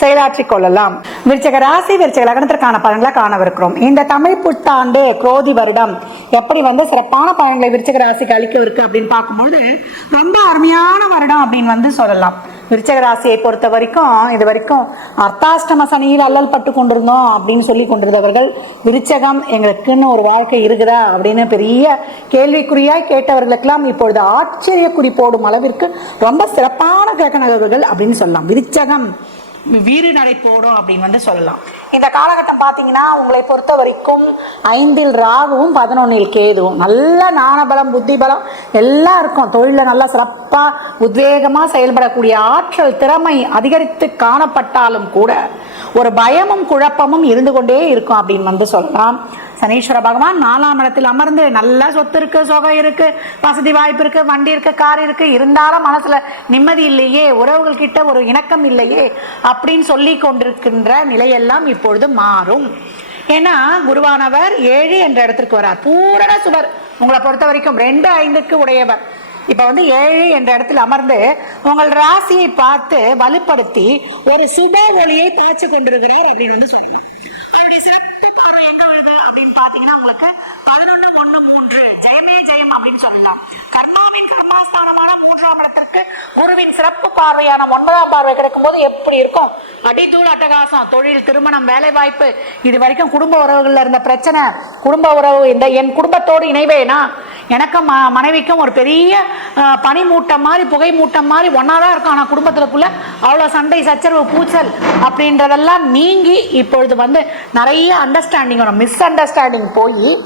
செயலாற்றிக் கொள்ளலாம். விருச்சக ராசி விருச்சக லக்னத்திற்கான பலன்களை காணவிருக்கிறோம். இந்த தமிழ் புத்தாண்டு குரோதி வருடம் எப்படி வந்து சிறப்பான பலன்களை விருச்சக ராசிக்கு அளிக்கவிருக்கு அப்படின்னு பார்க்கும்போது ரொம்ப அருமையான வருடம் அப்படின்னு வந்து சொல்லலாம். விருச்சக ராசியை பொறுத்த வரைக்கும் இது வரைக்கும் அர்த்தாஷ்டம சனியில் அல்லல் பட்டு கொண்டிருந்தோம் அப்படின்னு சொல்லி கொண்டிருந்தவர்கள் விருச்சகம் எங்களுக்குன்னு ஒரு வாழ்க்கை இருக்குதா அப்படின்னு பெரிய கேள்விக்குறியாய் கேட்டவர்களுக்கெல்லாம் இப்பொழுது ஆச்சரிய குறி போடும் அளவிற்கு ரொம்ப சிறப்பான கிரக நகர்வுகள் அப்படின்னு சொல்லலாம். விருச்சகம் வீறு நடை போடும் அப்படின்னு வந்து சொல்லலாம். இந்த காலகட்டம் பார்த்தீங்கன்னா உங்களை பொறுத்த வரைக்கும் ஐந்தில் ராகுவும் பதினொன்னில் கேதுவும். நல்ல ஞானபலம் புத்தி பலம் எல்லாம் இருக்கும். தொழிலில் நல்லா சிறப்பாக உத்வேகமாக செயல்படக்கூடிய ஆற்றல் திறமை அதிகரித்து காணப்பட்டாலும் கூட ஒரு பயமும் குழப்பமும் இருந்து கொண்டே இருக்கும் அப்படின்னு வந்து சொல்லலாம் சனீஸ்வர பகவான் நாலாம் இடத்தில் அமர்ந்து நல்ல சொத்து இருக்கு சுகம் இருக்கு வசதி வாய்ப்பு இருக்கு வண்டி இருக்கு கார் இருக்கு. இருந்தாலும் மனசுல நிம்மதி இல்லையே உறவுகள் கிட்ட ஒரு இணக்கம் இல்லையே அப்படின்னு சொல்லி கொண்டிருக்கின்ற நிலையெல்லாம் இப்பொழுது மாறும். ஏன்னா குருவானவர் ஏழு என்ற இடத்திற்கு வரார். பூரண சுவர். உங்களை பொறுத்த வரைக்கும் ரெண்டு ஐந்துக்கு உடையவர். இப்ப வந்து ஏழு என்ற இடத்தில் அமர்ந்து உங்கள் ராசியை பார்த்து வலுப்படுத்தி ஒரு சுப ஒளியை பாய்ச்சி கொண்டிருக்கிறார் அப்படின்னு வந்து சொல்லணும் அவருடைய சிறப்பு பார்வை எங்க விழுது அப்படின்னு பாத்தீங்கன்னா உங்களுக்கு பதினொன்னு ஒண்ணு மூன்று. ஜெயமே ஜெயம் அப்படின்னு சொல்லலாம். கர்மாவின் கர்மாஸ்தானமான மூன்றாம் இடத்திற்கு குருவின் சிறப்பு பார்வையான ஒன்பதாம் பார்வை கிடைக்கும் போது எப்படி இருக்கும்? அடித்தூள் அட்டகாசம் தொழில் திருமணம் வேலை வாய்ப்பு இது வரைக்கும் குடும்ப உறவுகள்ல இருந்த பிரச்சனை. குடும்ப உறவு இந்த என் குடும்பத்தோடு இணைவேனா? எனக்கும் ம- மனைவிக்கும் ஒரு பெரிய பனி மூட்டம் மாதிரி புகை மூட்டம் மாதிரி ஒன்றா தான் இருக்கும். ஆனால் குடும்பத்துக்குள்ள அவ்வளோ சண்டை சச்சரவு பூச்சல் அப்படின்றதெல்லாம் நீங்கி இப்பொழுது வந்து நிறைய அண்டர்ஸ்டாண்டிங் வரும். மிஸ் அண்டர்ஸ்டாண்டிங் போய்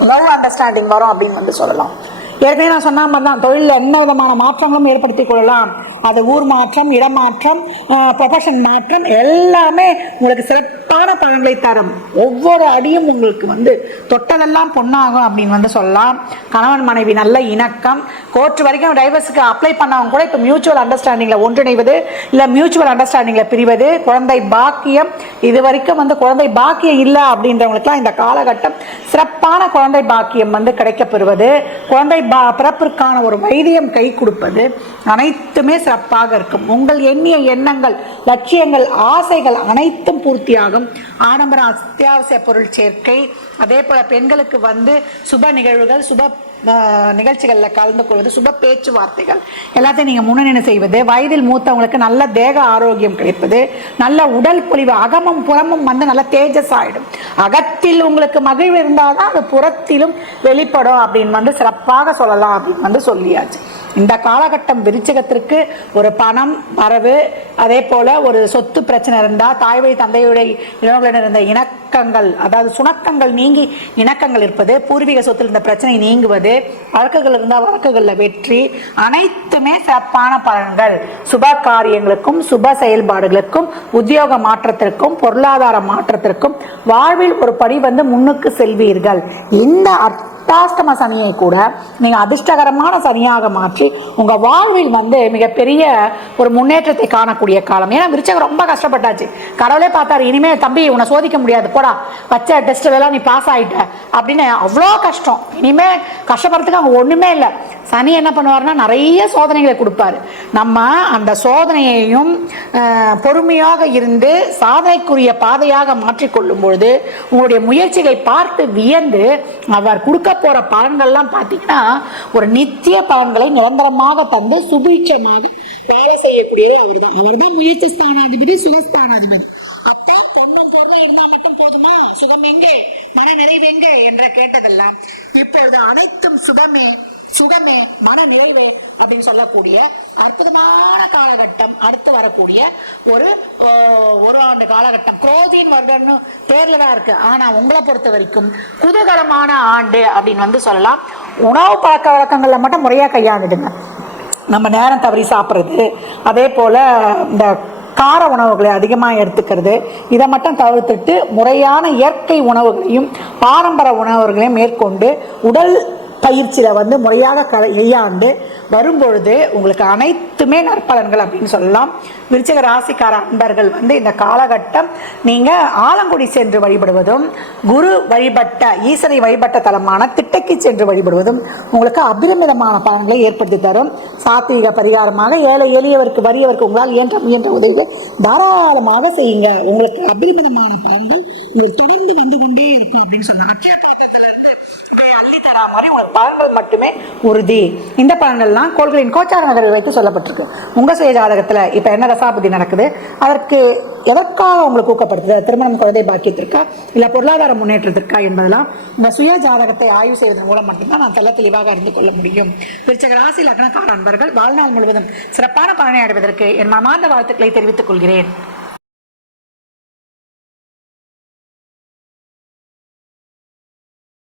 லவ் அண்டர்ஸ்டாண்டிங் வரும் அப்படின்னு வந்து சொல்லலாம். ஏற்கனவே நான் சொன்ன மாதிரி தான் தொழிலில் என்ன விதமான மாற்றங்களும் ஏற்படுத்தி கொள்ளலாம். அது ஊர் மாற்றம் இடமாற்றம் ப்ரொஃபஷன் மாற்றம் எல்லாமே உங்களுக்கு சிறப்பான பலன்களை தரும். ஒவ்வொரு அடியும் உங்களுக்கு வந்து தொட்டதெல்லாம் பொண்ணாகும் அப்படின்னு வந்து சொல்லலாம். கணவன் மனைவி நல்ல இணக்கம். கோர்ட் வரைக்கும் டைவர்ஸுக்கு அப்ளை பண்ணவங்க கூட இப்போ மியூச்சுவல் அண்டர்ஸ்டாண்டிங்கில் ஒன்றிணைவது இல்லை மியூச்சுவல் அண்டர்ஸ்டாண்டிங்கில் பிரிவது குழந்தை பாக்கியம் இது வரைக்கும் வந்து குழந்தை பாக்கியம் இல்லை அப்படின்றவங்களுக்குலாம் இந்த காலகட்டம் சிறப்பான குழந்தை பாக்கியம் வந்து கிடைக்கப்பெறுவது. குழந்தை பிறப்பிற்கான ஒரு வைத்தியம் கை கொடுப்பது அனைத்துமே சிறப்பாக இருக்கும். உங்கள் எண்ணிய எண்ணங்கள் லட்சியங்கள் ஆசைகள் அனைத்தும் பூர்த்தியாகும். ஆடம்பர அத்தியாவசிய பொருள் சேர்க்கை அதே போல பெண்களுக்கு வந்து சுப நிகழ்வுகள் சுப நிகழ்ச்சிகளில் கலந்து கொள்வது சுப பேச்சுவார்த்தைகள். எல்லாத்தையும் நீங்கள் முன்னணி செய்வது வயதில் மூத்தவங்களுக்கு நல்ல தேக ஆரோக்கியம் கிடைப்பது நல்ல உடல் பொலிவு அகமும் புறமும் வந்து நல்ல தேஜஸ் ஆயிடும் அகத்தில் உங்களுக்கு மகிழ்வு இருந்தால் தான் அது புறத்திலும் வெளிப்படும் அப்படின்னு வந்து சிறப்பாக சொல்லலாம் அப்படின்னு வந்து சொல்லியாச்சு. இந்த காலகட்டம் விருச்சகத்திற்கு ஒரு பணம் வரவு அதே போல ஒரு சொத்து பிரச்சனை இருந்தா தாய் வழி தந்தையுடைய இளவர்களுடன் இருந்த இணக்கங்கள் அதாவது சுணக்கங்கள் நீங்கி இணக்கங்கள் இருப்பது பூர்வீக சொத்தில் இருந்த பிரச்சனை நீங்குவது வழக்குகள் இருந்தால் வழக்குகளில் வெற்றி அனைத்துமே சிறப்பான பலன்கள். சுப காரியங்களுக்கும் சுப செயல்பாடுகளுக்கும் உத்தியோக மாற்றத்திற்கும் பொருளாதார மாற்றத்திற்கும் வாழ்வில் ஒரு படி வந்து முன்னுக்கு செல்வீர்கள். இந்த அர்த்தாஷ்டம சனியை கூட நீங்கள் அதிர்ஷ்டகரமான சனியாக மாற்றி உங்க வாழ்வில் வந்து மிகப்பெரிய ஒரு முன்னேற்றத்தை காணக்கூடிய காலம். ஏன்னா விருச்சகம் ரொம்ப கஷ்டப்பட்டாச்சு. கடவுளே பார்த்தாரு இனிமே தம்பி உன்னை சோதிக்க முடியாது. போடா வச்ச டெஸ்ட் எல்லாம் நீ பாஸ் ஆயிட்ட. அப்படின்னு அவ்வளோ கஷ்டம். இனிமே கஷ்டப்படுறதுக்கு அவங்க ஒண்ணுமே இல்லை. சனி என்ன பண்ணுவாருன்னா நிறைய சோதனைகளை கொடுப்பாரு. நம்ம அந்த சோதனையையும் அஹ், பொறுமையாக இருந்து சாதனைக்குரிய பாதையாக மாற்றிக்கொள்ளும் பொழுது உங்களுடைய முயற்சிகளை பார்த்து வியந்து அவர் கொடுக்க போற பலன்கள்லாம் பார்த்தீங்கன்னா ஒரு நித்திய பலன்களை நிரந்தரமாக தந்து சுபீட்சமாக வேலை செய்யக்கூடியது அவர் தான் அவர் தான் முயற்சி ஸ்தானாதிபதி சுகஸ்தானாதிபதி. அப்போ பொண்ணும் பொருளும் இருந்தா மட்டும் போதுமா? சுகம் எங்கே? மன நிறைவு எங்கே? என்ற கேட்டதெல்லாம். இப்பொழுது அனைத்தும் சுகமே சுகமே மன நிறைவே அப்படின்னு சொல்லக்கூடிய அற்புதமான காலகட்டம் அடுத்து வரக்கூடிய ஒரு ஒரு ஆண்டு காலகட்டம். குரோதின் வருடம்னு பேர்ல தான் இருக்கு. ஆனா உங்களை பொறுத்த வரைக்கும் குதகரமான ஆண்டு அப்படின்னு வந்து சொல்லலாம். உணவு பழக்க வழக்கங்களில் மட்டும் முறையாக கையாண்டுடுங்க. நம்ம நேரம் தவறி சாப்பிட்றது அதே போல் இந்த கார உணவுகளை அதிகமாக எடுத்துக்கிறது இதை மட்டும் தவிர்த்துட்டு முறையான இயற்கை உணவுகளையும் பாரம்பரிய உணவுகளையும் மேற்கொண்டு உடல் பயிற்சியில் வந்து முறையாக க- கையாண்டு வரும்பொழுது உங்களுக்கு அனைத்துமே நற்பலன்கள் அப்படின்னு சொல்லலாம். விருச்சக ராசிக்கார அன்பர்கள் வந்து இந்த காலகட்டம் நீங்கள் ஆலங்குடி சென்று வழிபடுவதும் குரு வழிபட்ட ஈசனை வழிபட்ட தலமான திட்டைக்கு சென்று வழிபடுவதும் உங்களுக்கு அபிரமிதமான பலன்களை ஏற்படுத்தி தரும். சாத்வீக பரிகாரமாக ஏழை எளியவருக்கு வறியவருக்கு உங்களால் இயன்ற முயன்ற உதவிகள் தாராளமாக செய்யுங்க. உங்களுக்கு அபிரமிதமான பலன்கள் உங்களுக்கு தொடர்ந்து வந்து கொண்டே இருக்கும் அப்படின்னு சொன்னாங்க இப்படி மாதிரி உங்களுக்கு பலன்கள் மட்டுமே உறுதி. இந்த பலன்கள்லாம் கோள்களின் கோச்சார நகரை வைத்து சொல்லப்பட்டிருக்கு. உங்கள் சுய ஜாதகத்தில் இப்போ என்ன ரசாபதி நடக்குது? அதற்கு எதற்காக உங்களுக்கு ஊக்கப்படுத்துது? திருமணம் குழந்தை பாக்கியத்திற்கா? இல்லை பொருளாதார முன்னேற்றத்திற்கா என்பதெல்லாம் இந்த சுய ஜாதகத்தை ஆய்வு செய்வதன் மூலம் மட்டும்தான் நான் தெல்ல தெளிவாக அறிந்து கொள்ள முடியும். விருச்சக ராசி லக்னக்கார நண்பர்கள் வாழ்நாள் முழுவதும் சிறப்பான பலனை அடைவதற்கு என் மனமார்ந்த வாழ்த்துக்களை தெரிவித்துக் கொள்கிறேன்.